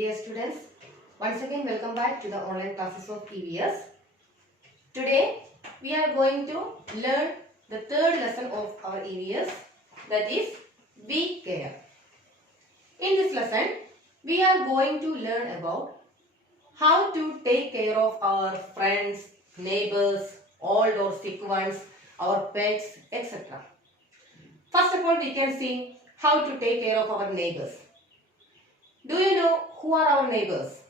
Dear students, once again welcome back to the online classes of EVS. Today we are going to learn the third lesson of our EVS, that is We Care. In this lesson we are going to learn about how to take care of our friends, neighbors, old or sick ones, our pets, etc. First of all, we can see how to take care of our neighbors. Do you know who are our neighbors?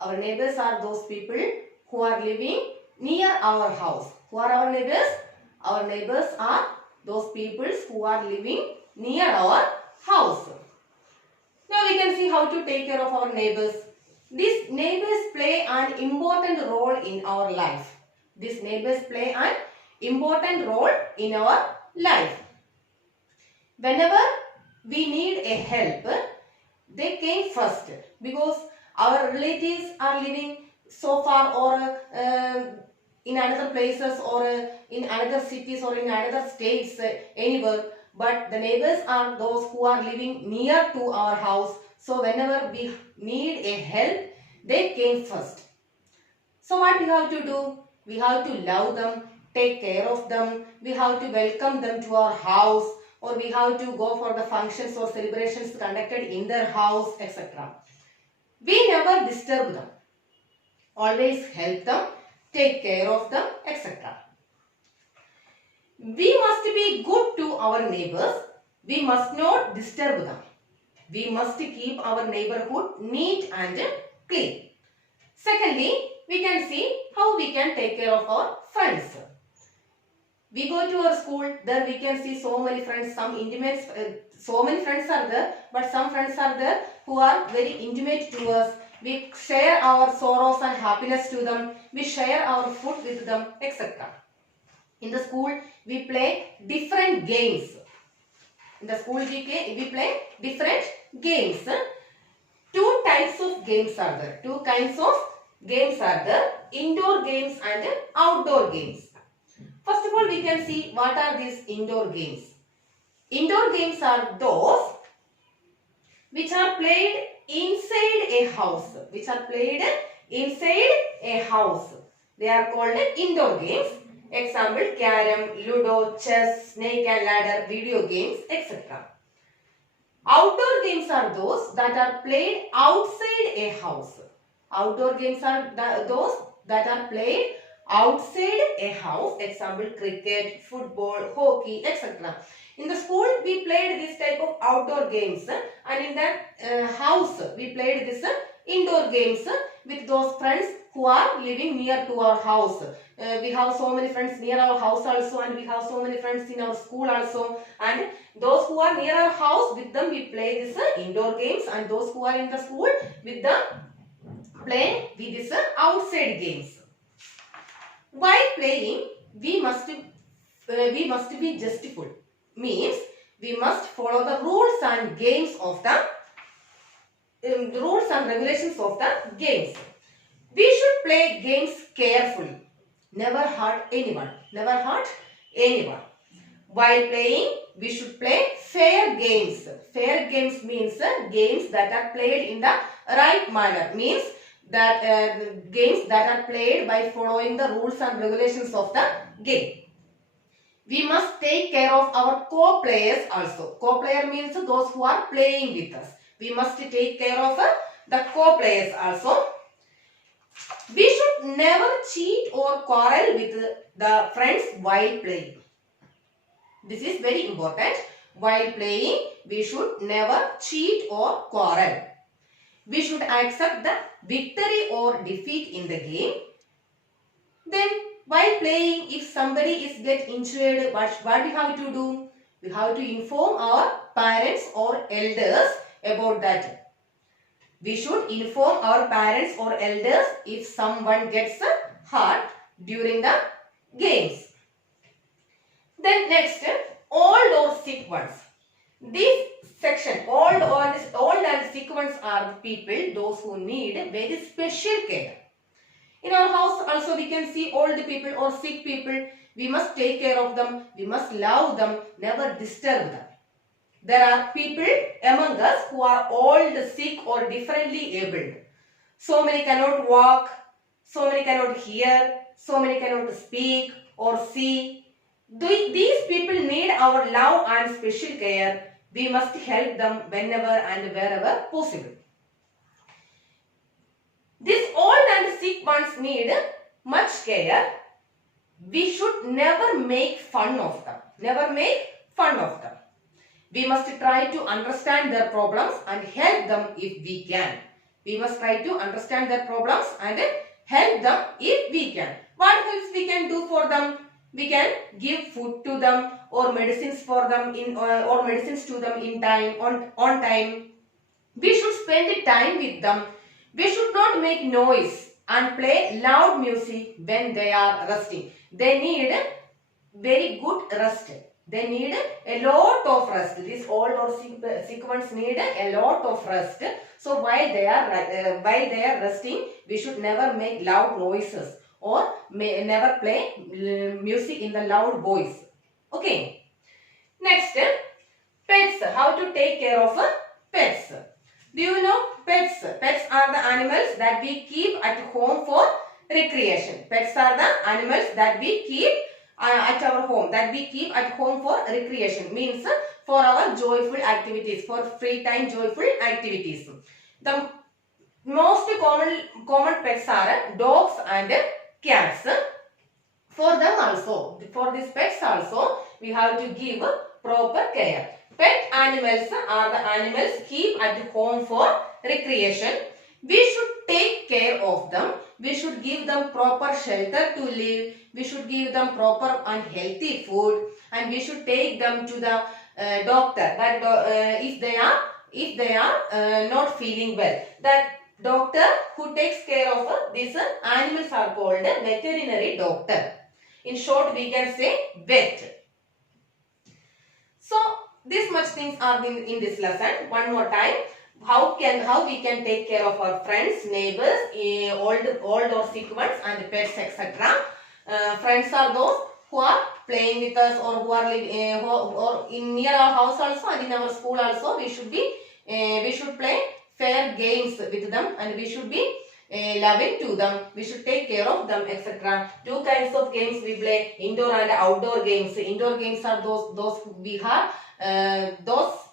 Our neighbors are those people who are living near our house. Who are our neighbors? Our neighbors are those people who are living near our house. Now we can see how to take care of our neighbors. These neighbors play an important role in our life. These neighbors play an important role in our life. Whenever we need a help, they came first because our relatives are living so far or in another places or in another cities or in another states anywhere, but the neighbors are those who are living near to our house. So whenever we need a help, they came first. So what we have to do? We have to love them, take care of them, we have to welcome them to our house, or we have to go for the functions or celebrations conducted in their house, etc. We never disturb them. Always help them, take care of them, etc. We must be good to our neighbors. We must not disturb them. We must keep our neighborhood neat and clean. Secondly, we can see how we can take care of our friends. We go to our school, there we can see so many friends, some intimate, so many friends are there, but some friends are there who are very intimate to us. We share our sorrows and happiness to them. We share our food with them, etc. In the school, we play different games. In the school, we play different games. Two types of games are there. Two kinds of games are there. Indoor games and outdoor games. First of all, we can see what are these indoor games. Indoor games are those which are played inside a house. Which are played inside a house. They are called indoor games. Example, carom, ludo, chess, snake and ladder, video games, etc. Outdoor games are those that are played outside a house. Outdoor games are those that are played outside a house. Example, cricket, football, hockey, etc. In the school, we played this type of outdoor games, and in the house, we played this indoor games with those friends who are living near to our house. We have so many friends near our house also, and we have so many friends in our school also, and those who are near our house, with them we play this indoor games, and those who are in the school, with them play with this outside games. While playing, we must be justful. Means we must follow the rules and games of the rules and regulations of the games. We should play games carefully. Never hurt anyone. Never hurt anyone. While playing, we should play fair games. Fair games means games that are played in the right manner. Means that games that are played by following the rules and regulations of the game. We must take care of our co-players also. Co-player means those who are playing with us. We must take care of the co-players also. We should never cheat or quarrel with the friends while playing. This is very important. While playing, we should never cheat or quarrel. We should accept the victory or defeat in the game. Then, while playing, if somebody is get injured, what we have to do? We have to inform our parents or elders about that. We should inform our parents or elders if someone gets hurt during the games. Then next, old or sick ones. This section, old and sick ones are the people, those who need very special care. In our house also we can see old people or sick people. We must take care of them. We must love them. Never disturb them. There are people among us who are old, sick or differently abled. So many cannot walk, so many cannot hear, so many cannot speak or see. These people need our love and special care. We must help them whenever and wherever possible. These old and sick ones need much care. We should never make fun of them. Never make fun of them. We must try to understand their problems and help them if we can. We must try to understand their problems and help them if we can. What helps we can do for them? We can give food to them or medicines for them or medicines to them in time on time. We should spend time with them. We should not make noise and play loud music when they are resting. They need very good rest. They need a lot of rest. These old or sick ones need a lot of rest. So while they are resting, we should never make loud noises or never play music in the loud voice. Okay. Next, pets. How to take care of pets. Do you know pets? Pets are the animals that we keep at home for recreation. Pets are the animals that we keep at our home, that we keep at home for recreation, means for our joyful activities, for free time joyful activities. The most common pets are dogs and cats. For them also, for these pets also, we have to give proper care. Pet animals are the animals keep at home for recreation. We should take care of them. We should give them proper shelter to live. We should give them proper and healthy food, and we should take them to the doctor. That if they are not feeling well, that doctor who takes care of these animals are called veterinary doctor. In short, we can say vet. So this much things are in this lesson. One more time, how we can take care of our friends, neighbors, old or sick ones, and pets, etc. Friends are those who are playing with us or who are living or in near our house also and in our school also. We should play fair games with them, and we should be loving to them. We should take care of them, etc. Two kinds of games we play: indoor and outdoor games. Indoor games are those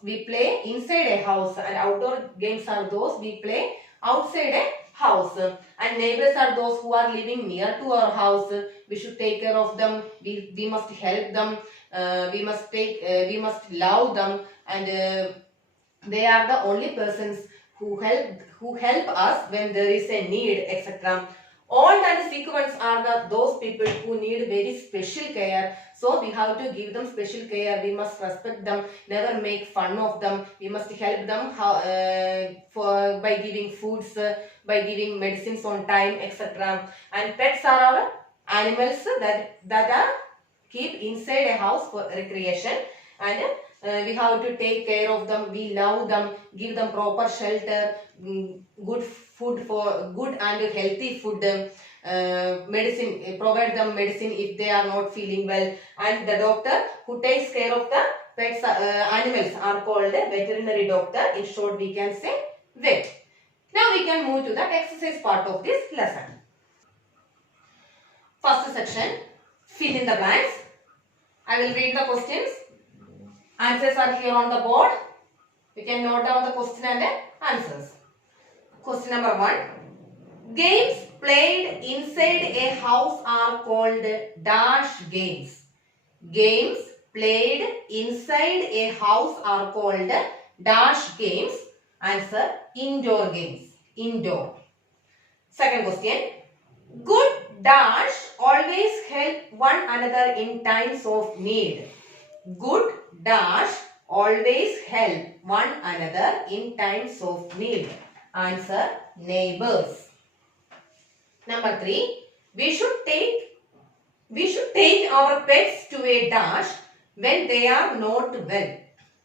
we play inside a house, and outdoor games are those we play outside a house. And neighbors are those who are living near to our house. We should take care of them. We must help them. We must love them, and they are the only persons who help us when there is a need, etc. Old and sick ones are those people who need very special care. So we have to give them special care. We must respect them, never make fun of them. We must help them by giving foods, by giving medicines on time, etc. And pets are our animals that are keep inside a house for recreation, and we have to take care of them. We love them, give them proper shelter, good food, for good and healthy food, medicine, provide them medicine if they are not feeling well. And the doctor who takes care of the pets, animals are called a veterinary doctor. In short, we can say vet. Now we can move to the exercise part of this lesson. First section, fill in the blanks. I will read the questions. Answers are here on the board. You can note down the question and answers. Question number 1. Games played inside a house are called dash games. Games played inside a house are called dash games. Answer, indoor games. Indoor. Second question. Good dash always help one another in times of need. Good dash always help one another in times of need. Answer, neighbors. Number 3. We should take our pets to a dash when they are not well.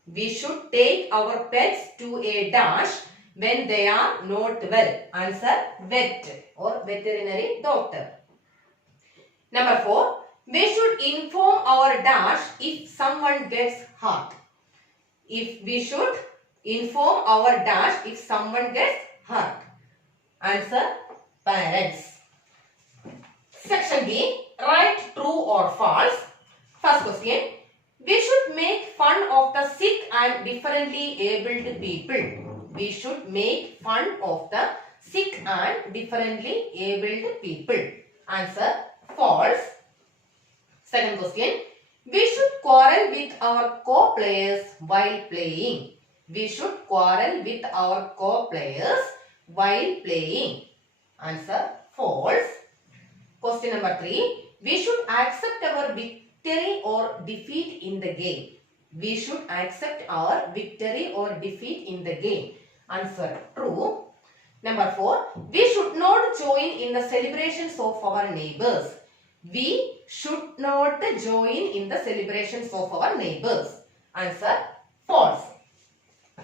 We should take our pets to a dash when they are not well. Answer, vet or veterinary doctor. Number 4. We should inform our dash if someone gets hurt. if we should inform our dash if someone gets hurt? Answer, parents. Section B, write true or false. First question, we should make fun of the sick and differently abled people. We should make fun of the sick and differently abled people. Answer, false. Second question, we should quarrel with our co-players while playing. We should quarrel with our co-players while playing. Answer, false. Question number 3, we should accept our victory or defeat in the game. We should accept our victory or defeat in the game. Answer, true. Number 4, we should not join in the celebrations of our neighbors. We should not join in the celebrations of our neighbors. Answer, false.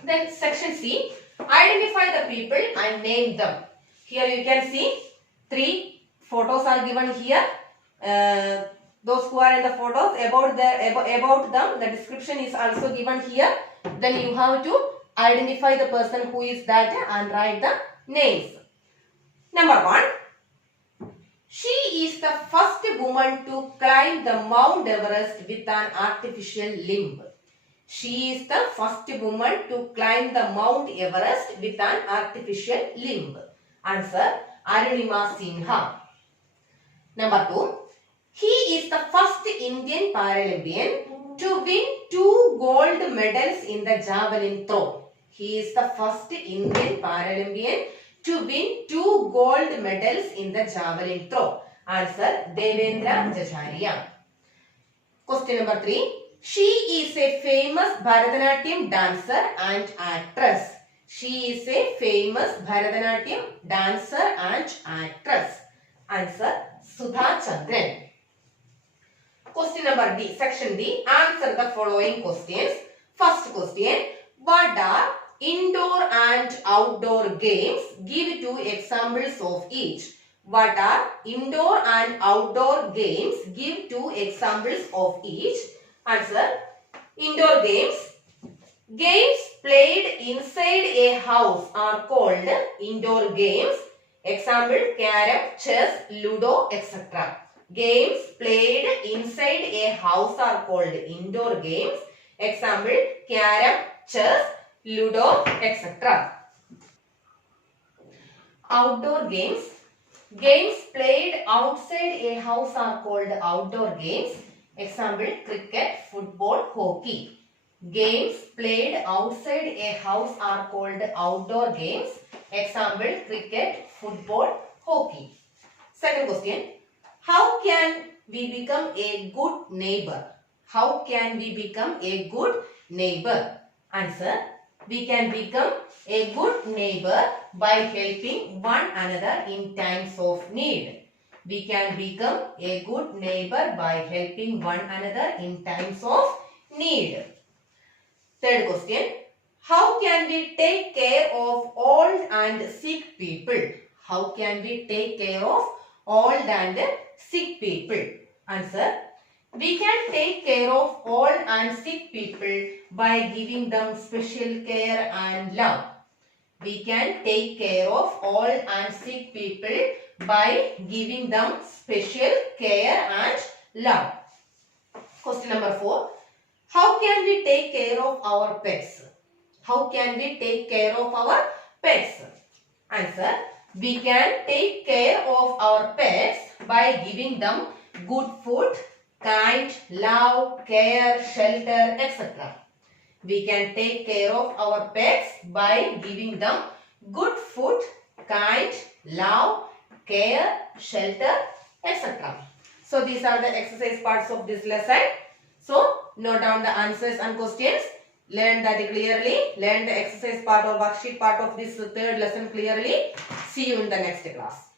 Then section C, identify the people and name them. Here you can see 3 photos are given here. Those who are in the photos, about them, the description is also given here. Then you have to identify the person who is that and write the names. Number 1, she is the first woman to climb the Mount Everest with an artificial limb. She is the first woman to climb the Mount Everest with an artificial limb. Answer, Arunima Sinha. Number 2, he is the first Indian Paralympian to win 2 gold medals in the javelin throw. He is the first Indian Paralympian to win 2 gold medals in the javelin throw. Answer, Devendra Jajaria. Question number 3, she is a famous Bharatanatyam dancer and actress. She is a famous Bharatanatyam dancer and actress. Answer, Sudha Chandran. Question number D, section D, answer the following questions. First question, what are indoor and outdoor games? Give 2 examples of each. What are indoor and outdoor games? Give 2 examples of each. Answer, indoor games. Games played inside a house are called indoor games. Example, carom, chess, ludo, etc. Games played inside a house are called indoor games. Example, carom, chess, ludo, etc. Outdoor games. Games played outside a house are called outdoor games. Example, cricket, football, hockey. Games played outside a house are called outdoor games. Example, cricket, football, hockey. Second question, how can we become a good neighbor? How can we become a good neighbor? Answer, we can become a good neighbor by helping one another in times of need. We can become a good neighbor by helping one another in times of need. Third question, how can we take care of old and sick people? How can we take care of old and sick people? Answer, we can take care of old and sick people by giving them special care and love. We can take care of old and sick people by giving them special care and love. Question number 4. How can we take care of our pets? How can we take care of our pets? Answer, we can take care of our pets by giving them good food, kind, love, care, shelter, etc. We can take care of our pets by giving them good food, kind, love, care, shelter, etc. So these are the exercise parts of this lesson. So note down the answers and questions. Learn that clearly. Learn the exercise part or worksheet part of this third lesson clearly. See you in the next class.